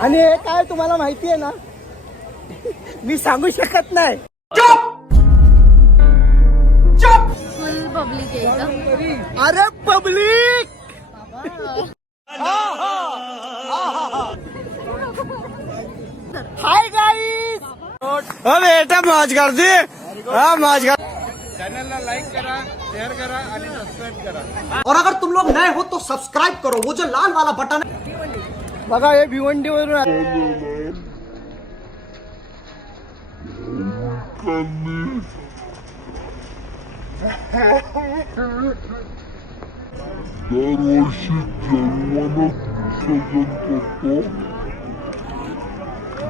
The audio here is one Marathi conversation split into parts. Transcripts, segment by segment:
आणि हे काय तुम्हाला माहिती आहे ना, मी सांगू शकत नाही. फुल पब्लिक आहे. अरे पब्लिक हाय गाईस. बेटा मौज कर दी. मौज कर. चॅनलला लाईक करा, शेअर करा आणि सबस्क्राईब करा. और अगर तुम लोग नए हो तो सब्सक्राइब करो, वो जो लाल वाला बटन है. बघा हे भिवंडी वरून दरवर्षी जन्मानं विसर्जन करतो.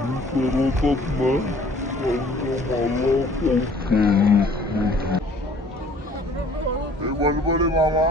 मी करतच नाही, हे बडबडे मामा.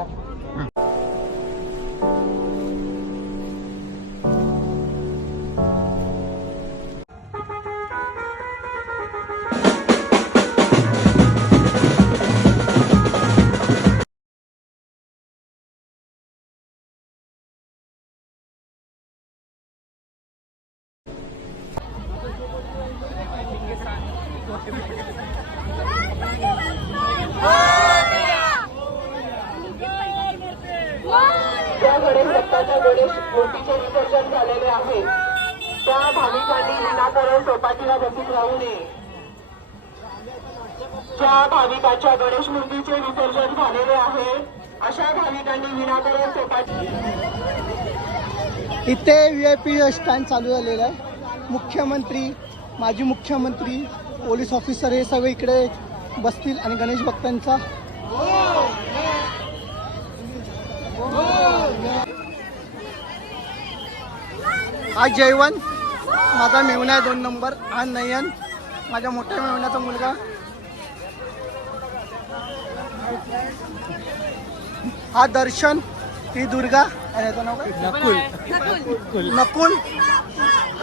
त्या गणेश भक्ताच्या गणेश मूर्तीचे विसर्जन झालेले आहे. त्या भाविकांनी विनाकारण चौपाटीला बसून राहू नये. ज्या भाविकाच्या गणेश मूर्तीचे विसर्जन झालेले आहे अशा भाविकांनी विनाकारण चौपाटी. इथे VIP स्टँड चालू झालेला आहे. मुख्यमंत्री, माजी मुख्यमंत्री, पोलीस ऑफिसर हे सगळे इकडे बसतील आणि गणेश भक्तांचा हा जयवंत, माझा मेवणा आहे 2 नंबर. हा नयन, माझ्या मोठ्या मेवण्याचा मुलगा. हा दर्शन, ती दुर्गा आणि याचं नाव काय? नकुल.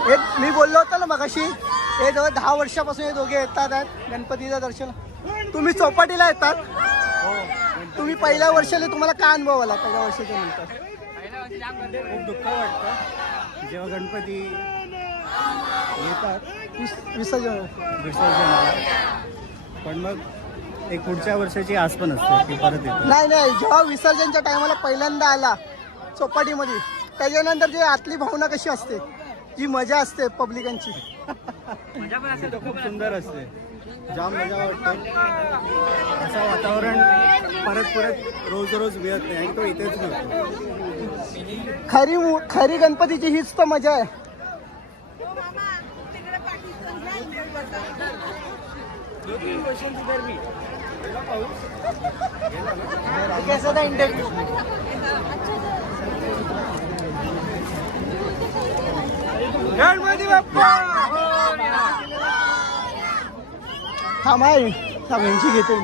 हे मी बोललो होतो ना मगाशी, हे जवळ 10 वर्षापासून हे दोघे येतात आहेत गणपतीचं दर्शन. तुम्ही चौपाटीला येतात, तुम्ही पहिल्या वर्षाला तुम्हाला काय अनुभव आला पहिल्या वर्षाच्या नंतर? खूप दुःख वाटतं जेव्हा गणपती येतात विसर्जनाला, पण मग एक पुढच्या वर्षाची आस पण असते की परत येतो. नाही नाही, जेव्हा विसर्जनच्या टायमाला पहिल्यांदा आला चौपाटीमध्ये, त्याच्यानंतर जे आतली भावना कशी असते, जी मजा असते पब्लिकांची, खूप सुंदर असते. जाम मजा वाटते. असं वातावरण परत रोज रोज मिळत नाही आणि तो इथेच मिळतो. खरी गणपतीची हीच तर मजा आहे. कैसा था इंटरव्यू? गणपती बाप्पा थांबाय सगळ्यांची घेतो.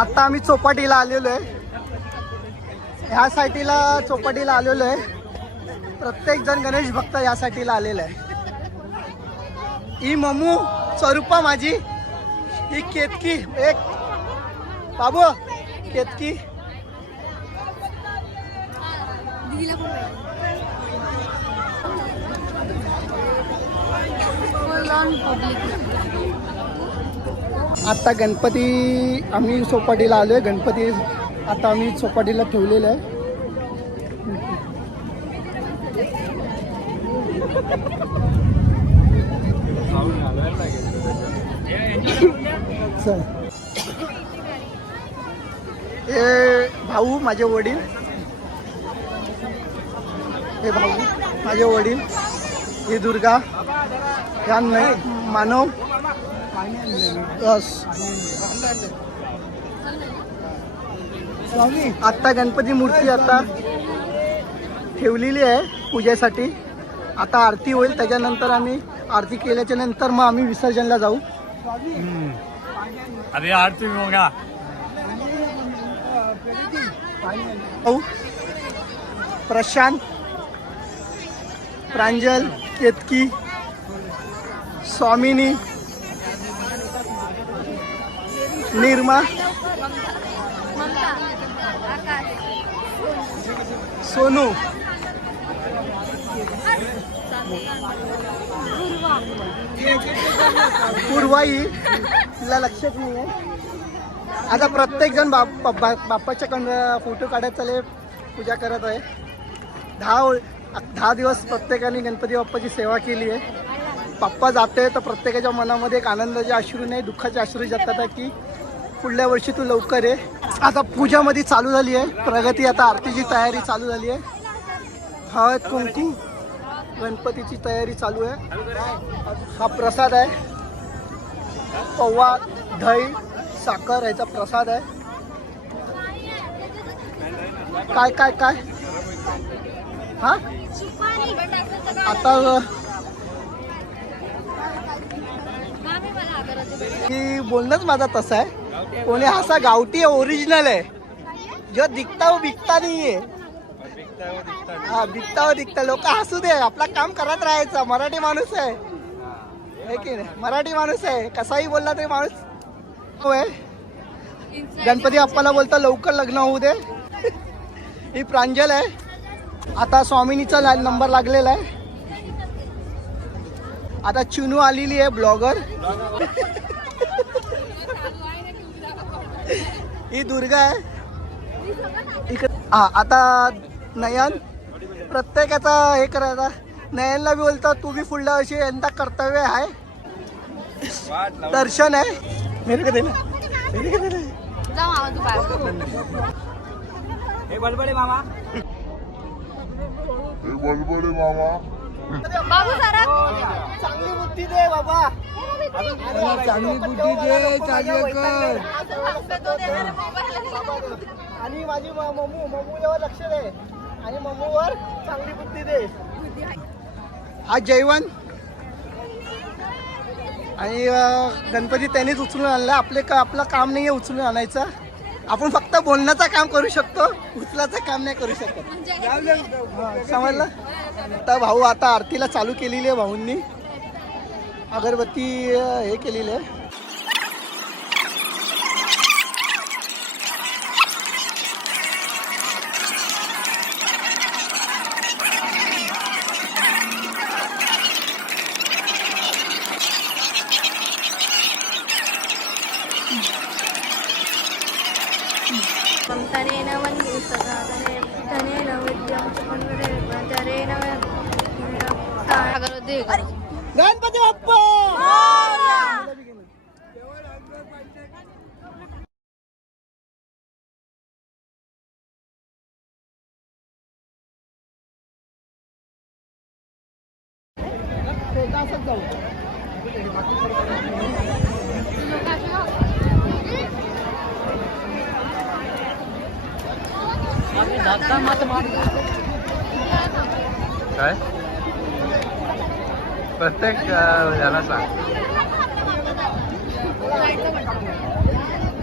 आता आम्ही चौपाटीला आलेलो आहे. ह्या साईटीला चौपाटीला आलेलो आहे. प्रत्येक जण गणेश भक्त या साईटीला आलेला आहे. ही ममू स्वरूपा माझी, ही केतकी, एक बाबू केतकी, आता गणपती आम्ही चौपाटीला आलोय. गणपती आता आम्ही चौपाटीला ठेवलेलं आहे. हे भाऊ माझे वडील, हे भाऊ माझे वडील, ही दुर्गा, ह्या मानव. आता गणपती मूर्ती आता ठेवलेली आहे पूजेसाठी. आता आरती होईल, त्याच्यानंतर आम्ही आरती केल्याच्या नंतर मग आम्ही विसर्जनला जाऊ. अरे आरती होगा. प्रशांत, प्रांजल, केतकी, स्वामिनी, निर्मा, ममता, आकाश, सोनू, पूर्वाई, तिला लक्षात नाही आहे. आता प्रत्येक जण बाप्पाच्या फोटो काढत चाले, पूजा करत आहे. 10 दिवस प्रत्येकाने गणपती बाप्पाची सेवा केली आहे. बाप्पा जाते तर प्रत्येकाच्या मनामध्ये एक आनंदाचे अश्रू नाही, दुःखाचे अश्रू जातात आहे की पुढल्या वर्षी तू लवकर आहे. आता पूजामध्ये चालू झाली आहे प्रगती. आता आरतीची तयारी चालू झाली आहे. हळद कुंकू गणपतीची तयारी चालू आहे. हा प्रसाद आहे, पौवा, दही, साखर याचा प्रसाद आहे. काय काय काय हा आता की बोलणंच माझा तसं आहे. कोणी असा गावठी ओरिजिनल आहे जो दिखता वो बिकता नाही आहे. हा दिखता वो दिखता. लोक हसू दे, आपला काम करत राहायचं. मराठी माणूस आहे की नाही? मराठी माणूस आहे, कसाही बोलला तरी माणूस होय. गणपती बाप्पाला बोलता लवकर लग्न होऊ दे. ही प्रांजल आहे. आता स्वामिनीचा नंबर लागलेला आहे. आता चुनू आलेली आहे ब्लॉगर. ही दुर्गा आहे इकडे. हा आता नयन, प्रत्येकाचा हे करायचा. नयनला बी बोलतो तू बी पुढल्या वर्षी यंदा कर्तव्य आहे. दर्शन आहे. हे बडबडे मामा. बाबू सारा चांगली बुद्धी दे बाबा. चांगली बुद्धी दे, चांगलं कर. आणि माझी मम्मूवर लक्ष दे आणि मम्मूवर चांगली बुद्धी दे. हा जैवन आणि गणपती त्यांनीच उचलून आणला. आपलं काम नाही आहे उचलून आणायचं. आपण फक्त बोलण्याचं काम करू शकतो, उचलाचं काम नाही करू शकत. समजलं? तर भाऊ आता आरतीला चालू केलेली आहे. भाऊंनी अगरबत्ती हे केलेली आहे. तनेन वन्दे सदा तनेन विद्यं तनेन अगरबत्ती. गणपती बाप्पा. काय प्रत्येक याला सांग.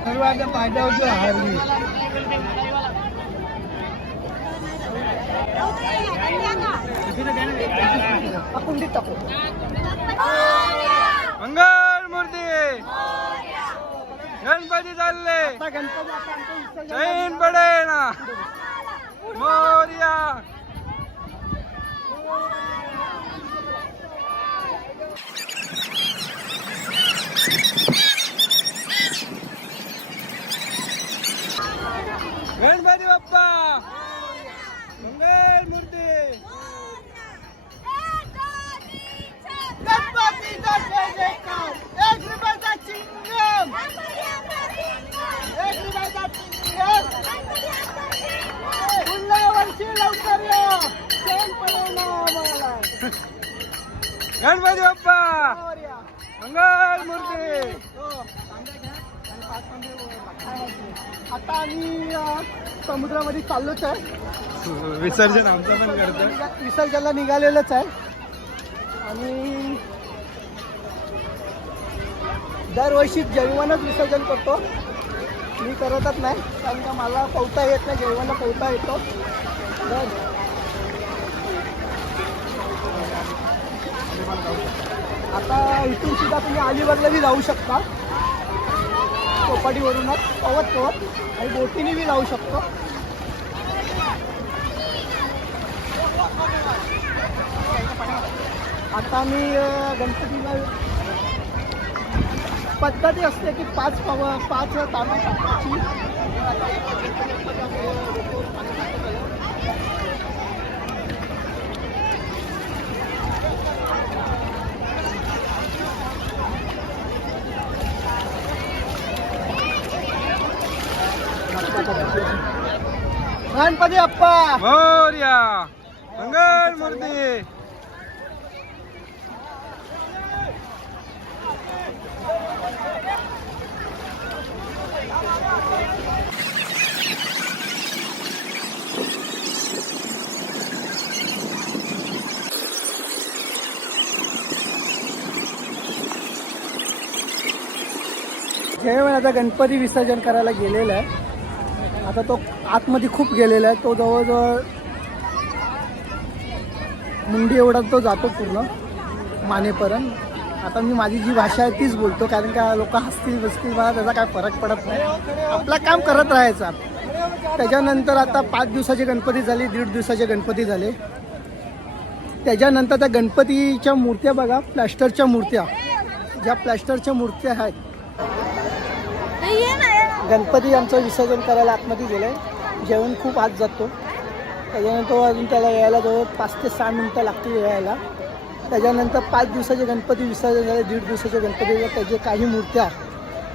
सर्वांचा फायदा होतो. हारवी आपण टाकू. मंगल मूर्ती गणपती चालले. चैन पडे ना मोरया. गणपती बाप्पा मंगल मूर्ती. गणपतीचा जय जयकार. 1 रुपयाचा चिंगम. 1 रुपयाचा चिंगम. पुढल्या वर्षी लवकर या. चैन पडेल ना आम्हाला. गणपती बाप्पा मंगल मूर्ती. आता आम्ही समुद्रामध्ये चाललोच आहे. विसर्जन आमचं पण करतो. विसर्जनला निघालेलंच आहे. आणि दरवर्षी जैवनच विसर्जन करतो. मी करतच नाही कारण का मला पोहता येत नाही. जैवनला पोहता येतो. आता इथून सुद्धा तुम्ही अलिबागला बी जाऊ शकता. चौपाटीवरूनच पवत आणि बोटीने बी जाऊ शकतो. आता मी गणपतीला पद्धती असते की पाच तांबी टाकायची. गणपती अप्पा मोरया मंगल मूर्ती. जेव्हा आता गणपती विसर्जन करायला गेलेला आहे. आता तो आतमध्ये खूप गेलेला आहे. तो जवळजवळ मुंडी एवढा तो जातो पूर्ण मानेपर्यंत. आता मी माझी जी भाषा आहे तीच बोलतो, कारण का लोक हसतील बसतील मला त्याचा काय फरक पडत नाही. आपलं काम करत राहायचं. त्याच्यानंतर आता 5 दिवसाचे गणपती झाले, 1.5 दिवसाचे गणपती झाले. त्याच्यानंतर त्या गणपतीच्या मूर्त्या बघा, प्लॅस्टरच्या मूर्त्या, ज्या प्लॅस्टरच्या मूर्त्या आहेत. गणपती आमचं विसर्जन करायला आतमध्ये गेलं आहे. जेवण खूप आत जातो. त्याच्यानंतर अजून त्याला यायला जवळ 5 ते 6 मिनटं लागतील यायला. त्याच्यानंतर 5 दिवसाचे गणपती विसर्जन झाले, 1.5 दिवसाचे गणपती झाले. त्याचे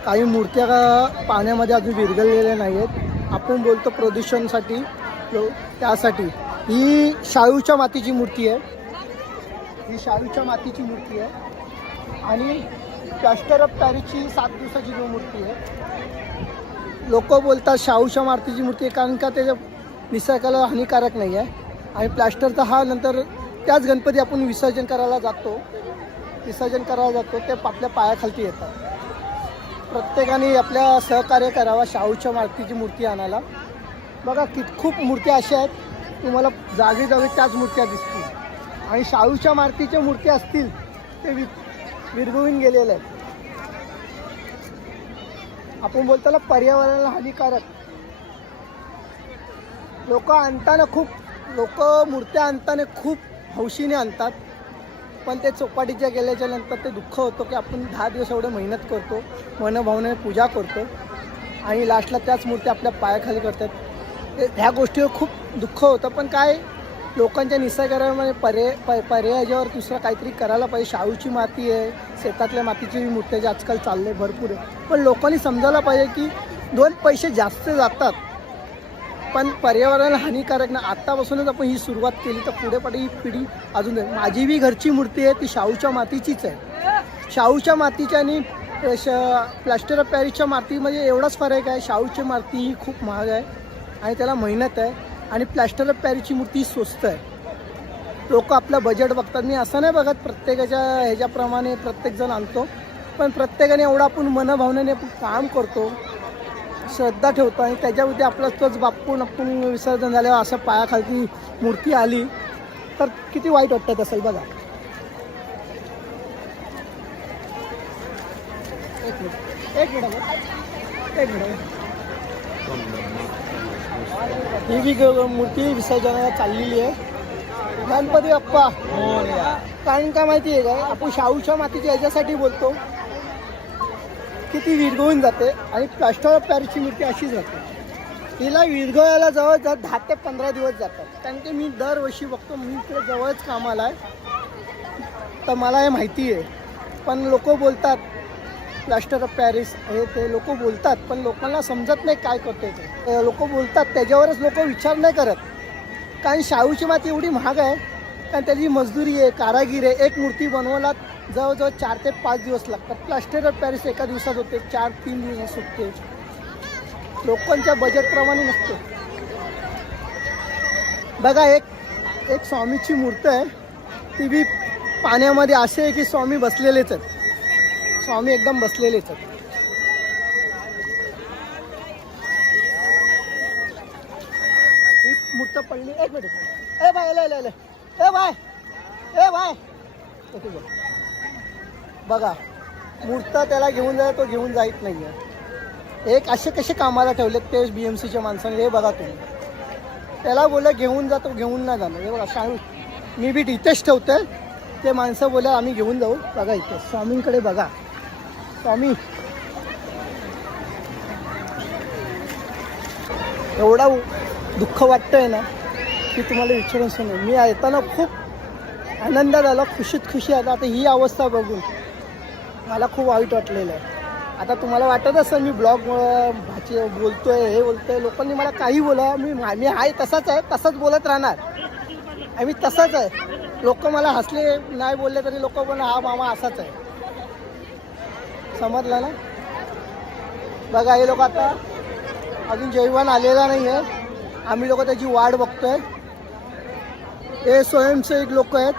काही मूर्त्या पाण्यामध्ये अजून विरघळलेल्या नाही आहेत. आपण बोलतो प्रदूषणासाठी, त्यासाठी. ही शाडूच्या मातीची मूर्ती आहे. ही शाडूच्या मातीची मूर्ती आहे आणि प्लास्टर ऑफ पॅरिसची 7 दिवसाची मूर्ती आहे. लोक बोलतात शाहूच्या मातीची मूर्ती आहे, कारण का त्याच्या निसर्गाला हानिकारक नाही आहे. आणि प्लास्टरचा हा नंतर त्याच गणपती आपण विसर्जन करायला जातो, ते आपल्या पायाखालती येतात. प्रत्येकाने आपल्या सहकार्य करावा शाहूच्या मातीची मूर्ती आणायला. बघा खूप मूर्त्या अशा आहेत तुम्हाला जागी त्याच मूर्त्या दिसतील. आणि शाहूच्या मातीच्या मूर्त्या असतील ते विरघळून गेलेले आहेत. आपण बोलतो ना पर्यावरणाला हानिकारक. लोक मूर्त्या आणताना खूप हौशीने आणतात, पण ते चौपाटीच्या गेल्याच्या नंतर ते दुःख होतं की आपण 10 दिवस एवढं मेहनत करतो, मनभावनेने पूजा करतो आणि लास्टला त्याच मूर्त्या आपल्या पायाखाली करतात. ह्या गोष्टीवर खूप दुःख होतं. पण काय, लोकांच्या निसर्गामध्ये पर्यायावर दुसरं काहीतरी करायला पाहिजे. शाहूची माती आहे, शेतातल्या मातीची मूर्त्या जे आजकाल चालले भरपूर आहे. पण लोकांनी समजायला पाहिजे की 2 पैसे जास्त जातात पण पर्यावरणाला हानिकारक ना. आत्तापासूनच आपण ही सुरुवात केली तर पुढे ही पिढी अजून. माझी बी घरची मूर्ती आहे ती शाहूच्या मातीचीच आहे. शाहूच्या मातीच्या आणि प्लास्टर ऑफ पॅरिसच्या मातीमध्ये एवढाच फरक आहे. शाहूची माती ही खूप महाग आहे आणि त्याला मेहनत आहे आणि प्लास्टर ऑफ पॅरिसची मूर्ती स्वस्त आहे. लोक आपलं बजेट बघतात. मी असं नाही बघत प्रत्येकाच्या ह्याच्याप्रमाणे प्रत्येकजण आणतो, पण प्रत्येकाने एवढं आपण मनभावनेने आपण काम करतो, श्रद्धा ठेवतो आणि त्याच्यावरती आपला तोच बापून आपण विसर्जन झाल्यावर असं पायाखालची मूर्ती आली तर किती वाईट वाटत असेल बघा. एक मिनिट ही बी मूर्ती विसर्जनाला चाललेली आहे. गणपती बाप्पा. कारण का माहिती आहे काय, आपण शाहूच्या मातीची याच्यासाठी बोलतो की ती विरघळून जाते आणि प्लास्टर ऑफ पॅरिसची मूर्ती अशीच जाते. तिला विरघळायला जवळजवळ 10 ते 15 दिवस जातात. कारण की मी दरवर्षी बघतो, मी इकडे जवळच कामाला आहे तर मला हे माहिती आहे. पण लोक बोलतात प्लास्टर ऑफ पॅरिस हे ते लोक बोलतात, पण लोकांना समजत नाही काय करते ते. लोक बोलतात त्याच्यावरच लोक विचार नाही करत. कारण शाहूची माती एवढी महाग आहे, कारण त्याची मजदुरी आहे, कारागीर आहे. एक मूर्ती बनवायला जवळजवळ 4 ते 5 दिवस लागतात. प्लास्टर ऑफ पॅरिस एका दिवसात होते, 4-3 दिवस होते. लोकांच्या बजेटप्रमाणे नसते. बघा एक स्वामीची मूर्ती आहे, ती बी पाण्यामध्ये असे आहे की स्वामी बसलेलेच आहेत. स्वामी एकदम बसलेलेच आहेत. ही मूर्ती पडली. एक मिनिट. ए बाय बघा मूर्त त्याला घेऊन जाय, तो घेऊन जात नाही आहे. एक असे कसे कामाला ठेवलेत ते BMCच्या माणसाने, हे बघा तुम्ही. त्याला बोला घेऊन जातो, घेऊन नाही जाणार. हे बघा सांग, मी बी इथेच ठेवतोय, ते माणसं बोला आम्ही घेऊन जाऊ. बघा इथे स्वामींकडे बघा, स्वामी एवढा दुःख वाटतंय ना की तुम्हाला विचारून सांगेल. मी येताना खूप आनंद झाला, खुशी आता. आता ही अवस्था बघून मला खूप वाईट वाटलेलं आहे. आता तुम्हाला वाटत असेल मी ब्लॉग बोलतोय, हे बोलतोय, लोकांनी मला काही बोला, मी आहे तसाच आहे, तसाच बोलत राहणार. आणि मी तसाच आहे. लोक मला हसले नाही बोलले तरी लोक पण हा मामा असाच आहे, समजलं ना. बघा हे लोक आता अजून जेवण आलेला नाही आहे, आम्ही लोक त्याची वाट बघतोय. हे स्वयंसेवक लोक आहेत,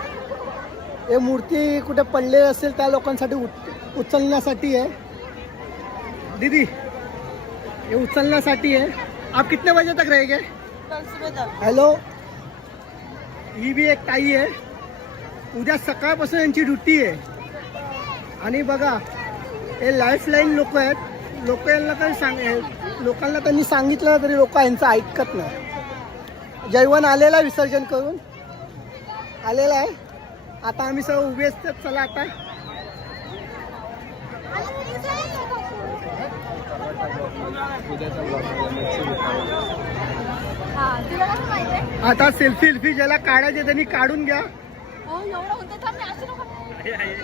हे मूर्ती कुठे पडले असेल त्या लोकांसाठी उचलण्यासाठी आहे. दीदी ये उचलण्यासाठी है. आप कितने बजे तक रहेंगे? हॅलो, ही बी एक ताई आहे, उद्या सकाळपासून यांची ड्युटी आहे. आणि बघा हे लाईफलाईन लोक आहेत, लोकांना त्यांनी सांगितलं तरी लोक यांचं ऐकत नाही. जैवन आलेला विसर्जन करून आलेला आहे. आता आम्ही सगळं उभे असतात. चला आता आता सेल्फी ज्याला काढायचे त्यांनी काढून घ्या.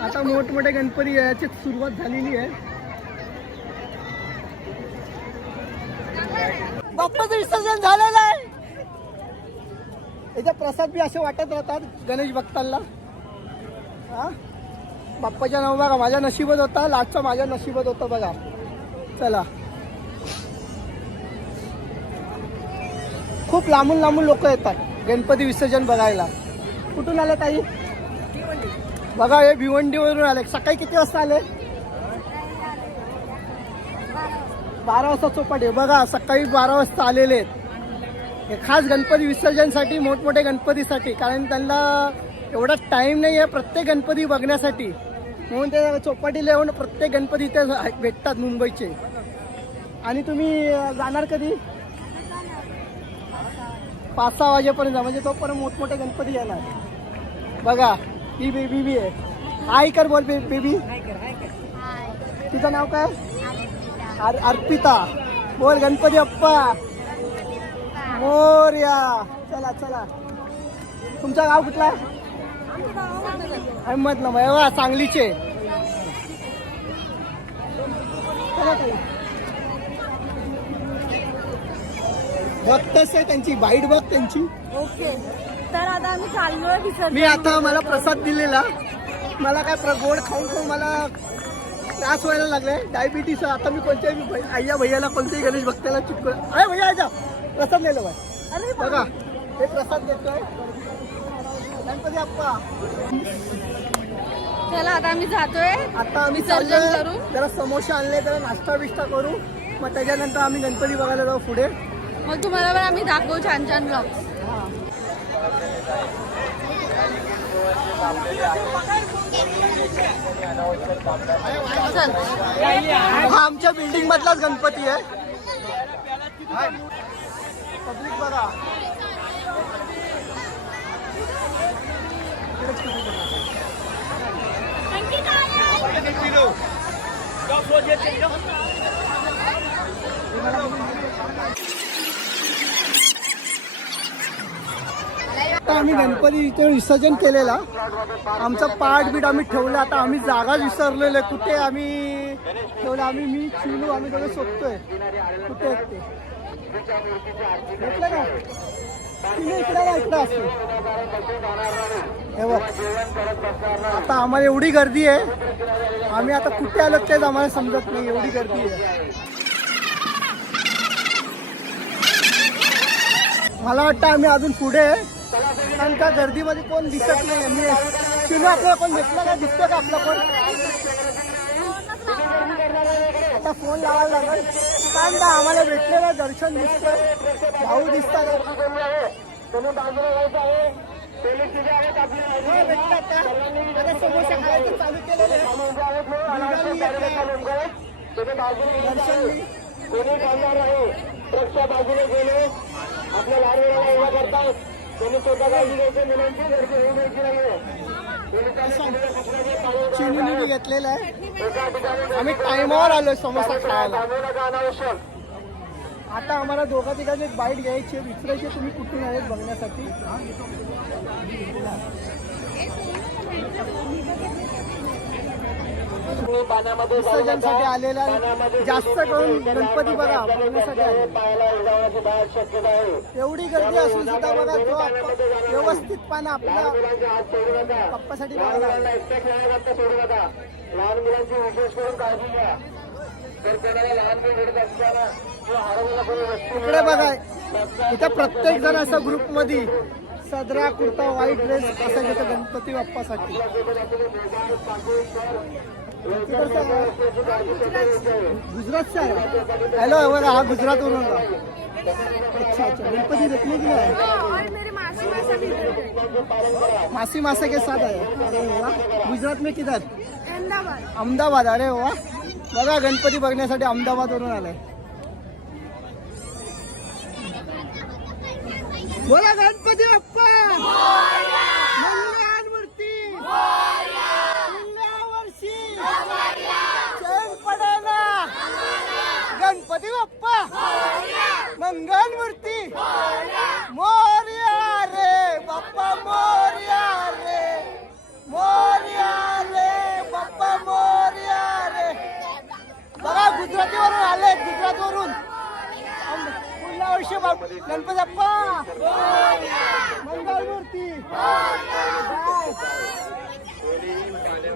आता मोठमोठे गणपती याची सुरुवात झालेली आहे. बाप्पाचं विसर्जन झालेलं आहे. याचा प्रसाद बी असे वाटत राहतात गणेश भक्तांना. हा बाप्पाच्या नाव बघा, माझ्या नशिबात होता, लाटचा माझ्या नशिबात होता बघा. चला, खूप लांबून लोक येतात गणपती विसर्जन बघायला. कुठून आले ताई? बघा हे भिवंडीवरून आले. सकाळी किती वाजता आले? 12 वाजता चौपाटी. बघा सकाळी 12 वाजता आलेले आहेत हे खास गणपती विसर्जनसाठी, मोठमोठे गणपतीसाठी. कारण त्यांना एवढा टाईम नाही आहे प्रत्येक गणपती बघण्यासाठी, म्हणून ते चौपाटीला येऊन प्रत्येक गणपती इथे भेटतात मुंबईचे. आणि तुम्ही जाणार कधी? 5-6 वाजेपर्यंत, म्हणजे तोपर्यंत मोठमोठे गणपती येणार. बघा ही बेबी बी आहे. हाय कर बोल बेबी. तिचं नाव काय? अर्पिता. बोल गणपती बाप्पा मोरया. चला चला, तुमचं गाव कुठला? अहमदनगर. सांगलीचे. बघतच आहे त्यांची बाईट, बघ त्यांची. ओके, तर आता आम्ही चाललोय विसर्जन. मी आता मला प्रसाद दिलेला, मला काय गोड खाऊन मला त्रास व्हायला लागलाय, डायबिटीस. आता मी कोणत्याही आय्या भैयाला, कोणत्याही गणेश भक्ताला चिटकून अरे भैया जा प्रसाद नेलो बाय. अरे बघा हे प्रसाद देतोय गणपती बाप्पा. चला आता आम्ही जातोय. आता आम्ही विसर्जन चाललोय. करू. जरा समोसे आणले, जरा नाश्ता बिष्टा करू, मग त्याच्यानंतर आम्ही गणपती बघायला जाऊ पुढे. मग तुम्हाला पण आम्ही दाखवू छान छान ब्लॉग. हा आमच्या बिल्डिंग मधलाच गणपती आहे. पब्लिक बघा. आता आम्ही गणपती इथे विसर्जन केलेला, आमचा पाठ बीट आम्ही ठेवला. आता आम्ही जागाच विसरलेलो आहे कुठे आम्ही ठेवलं. मी चिनू आम्ही दोघे शोधतोय कुठे आहेत ते. भेटलं का? इकडे असतो. हे बघ आता आम्हाला एवढी गर्दी आहे, आम्ही आता कुठे आलो तेच आम्हाला समजत नाही, एवढी गर्दी आहे. मला वाटतं आम्ही अजून पुढे आहे, कारण त्या गर्दीमध्ये कोण दिसत नाही. मी शिनू आपल्याला कोण भेटला का? दिसतो का आपला कोण? आता फोन लावायला लागेल, कारण का आम्हाला भेटलेलं दर्शन दिसतंय, भाऊ दिसतात. भेटतात का? आता समोसे खायचं चालू केलेलं आहे. दर्शन कोणी थांबणार आहे ट्रकच्या बाजूने गेले आपल्या लहान मुलांना उभा करतात त्यांनी स्वतः काळजी घ्यायची मुलांची गर्दी होऊ द्यायची नाही चिनी घेतलेलं आहे. आम्ही टाइमावर आलोय समोसा खायला. आता आम्हाला दोघा तिघांची एक बाईट घ्यायची विचारायची तुम्ही कुठून आहेत बघण्यासाठी. विसर्जनसाठी आलेला आहे. जास्त करून गणपती बघा बघण्यासाठी आले. एवढी गर्दी असून सुद्धा बघा तो आपण व्यवस्थितपणे आपल्या पप्पासाठी बघायला आलो. लहान मुलांची विशेष करून काळजी घ्या तर कोणाला लहान मुलं घडत असताना किंवा हरवलेला कोणी वस्तू इकडे बघा इथं प्रत्येक जण असं ग्रुप मध्ये सदरा कुर्ता व्हाईट ड्रेस असा घेतो गणपती बाप्पासाठी. गुजरातचा आहे. हॅलो बघा हा गुजरातवरून आला. अच्छा अच्छा गणपती देखने की नाही और मेरे मासी मासा भी मासी मासा के साथ आहे. अरे वाह. गुजरात में किधर अहमदाबाद. अहमदाबाद. अरे वा बघा गणपती बघण्यासाठी अहमदाबादवरून आलाय. बोला गणपती बाप्पा मंगल मूर्ती वर्षी चैन पडायला गणपती बाप्पा मंगल मूर्ती मोरया रे बाप्पा मोरया रे मोरया रे बाप्पा मोरया रे. बघा गुजरातीवरून आले गुजरातवरून. पुढल्या वर्षी गणपती बाप्पा मंगल मूर्ती.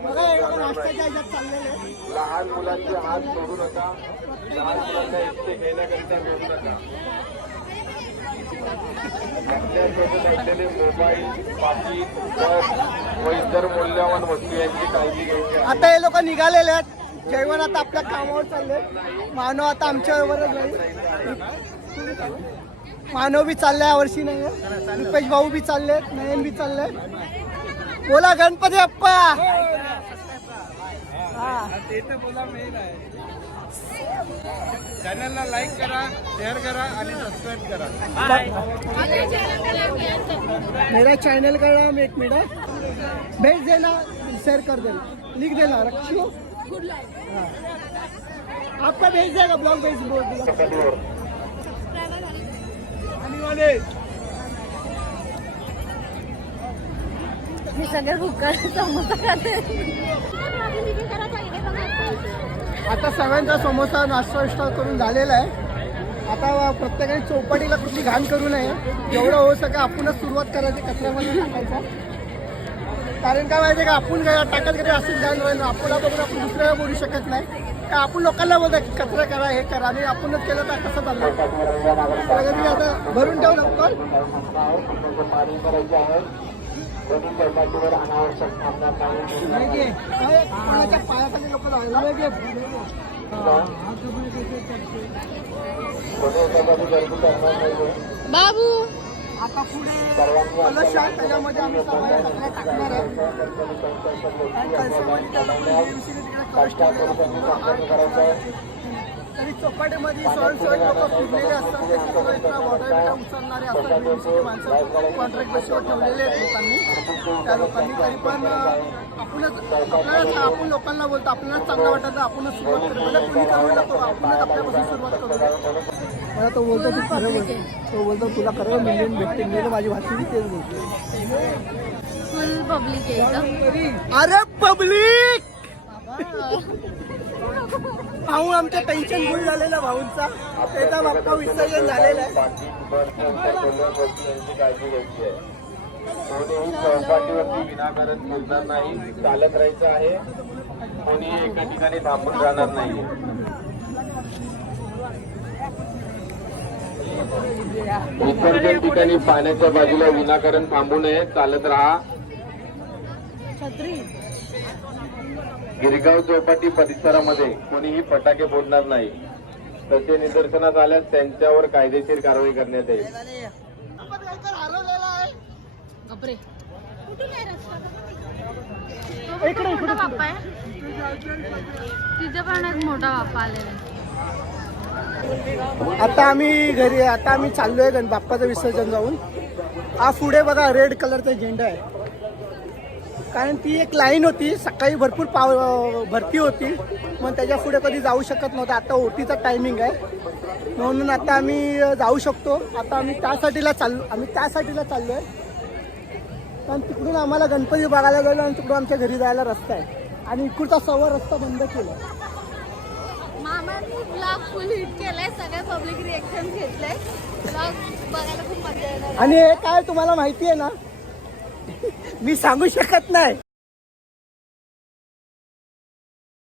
बघा एवढं नाश्त्याच्या ह्याच्यात चाललेले. लहान मुलांचे हात सोडू नका लहान मुलांना एकटे खेळण्याकरिता घेऊ नका आपल्यासोबत असलेले मोबाईल पाकिट पर्स व इतर मूल्यवान वस्तू यांची काळजी घ्यायची आहे. आता हे लोक निघालेले आहेत. जयवण आता आपल्या कामावर चालले. मानव आता आमच्या बरोबरच राहील. मानव बी चाललाय यावर्षी नाही. रुपेश भाऊ बी चाललेत नयन बी चालले. बोला गणपती बाप्पा. चॅनलला लाईक करा शेअर करा आणि सबस्क्राईब करा. मेरा चैनल का नाम एक मिनट भेज देना शेयर कर देना लिख देना रखियो. हाँ. आपका भेज देगा ब्लॉग भेज बोल. मी सगळं भुक्का समोसा खाते. आता सगळ्यांचा समोसा नाश्ता करून झालेला आहे. आता प्रत्येकाने चौपाटीला कुठली घाण करू नये. जेवढं हो सगळं आपणच सुरुवात करायची कचऱ्यामध्ये टाकायचा. कारण काय माहिती का आपण काय टाकत कधी असेल घाण राहिलं आपल्याला बघून आपण दुसऱ्याला बोलू शकत नाही. काय आपण लोकांना बोलतो की कचरा करा हे करा आणि आपणच केलं तर कसं चाललं. मी आता भरून ठेवू नको. पायाखाली लोक बाबू आता पुढे कलश आहे त्याच्यामध्ये आम्ही सगळ्या कचरा टाकणार आहे. तरी चौपाटीमध्ये सहज लोक फिरलेले असतात. वॉटर उचलणारे असतात माणसं कॉन्ट्रॅक्ट बेसवर ठेवलेले आहेत लोकांनी. त्या लोकांनी तरी पण आपण लोकांना बोलतो आपल्याला चांगलं वाटतं तर आपणच सुरुवात करू. म्हणजे कुणी करू नको आपणच आपल्यापासून सुरुवात करू. मला तो बोलतो तू खरं बोलतो. तो बोलतो तुला खरं मिलियन भेटते. मी माझी भाषी तेच बोलतो. फुल पब्लिक आहे. अरे पब्लिक भाऊ आमच्या टेन्शन फुल झालेला भाऊंचा. त्याचा बाप्पा विसर्जन झालेला आहे. काळजी घ्यायची आहे. कोणीही चौपाटीवरती विनाकारण बोलणार नाही. चालत राहायचं आहे. कोणी एका ठिकाणी थांबून राहणार नाही. विसर्जन ठिकाणी पाण्याच्या बाजूला विनाकारण थांबू नये. चालत राहा. गिरगाव चौपाटी परिसरामध्ये कोणीही फटाके फोडणार नाही. तसे निदर्शनास आल्यास त्यांच्यावर कायदेशीर कारवाई करण्यात येईल. बापरे इकडे मोठा बाप्पा आहे. तिथे पण एक मोठा बाप्पा आलेला आहे. आता आम्ही चाललोय बाप्पाचं विसर्जन जाऊन. हा पुढे बघा रेड कलरचा झेंडा आहे. कारण ती एक लाईन होती, सकाळी भरपूर भरती होती, मग त्याच्या पुढे कधी जाऊ शकत नव्हतं. आता ओटीचा टायमिंग आहे म्हणून आता आम्ही जाऊ शकतो. आता आम्ही त्यासाठीला चाललो आहे. कारण तिकडून आम्हाला गणपती बघायला गेलो आणि तिकडून आमच्या घरी जायला रस्ता आहे आणि इकडचा सव्वा रस्ता बंद केला. मामांनी ब्लॉग फुल हिट केलाय, सगळे पब्लिक रिएक्शन घेतलंय. ब्लॉग बघायला खूप मजा येणार. आणि हे काय तुम्हाला माहिती आहे ना, मी सांगू शकत नाही.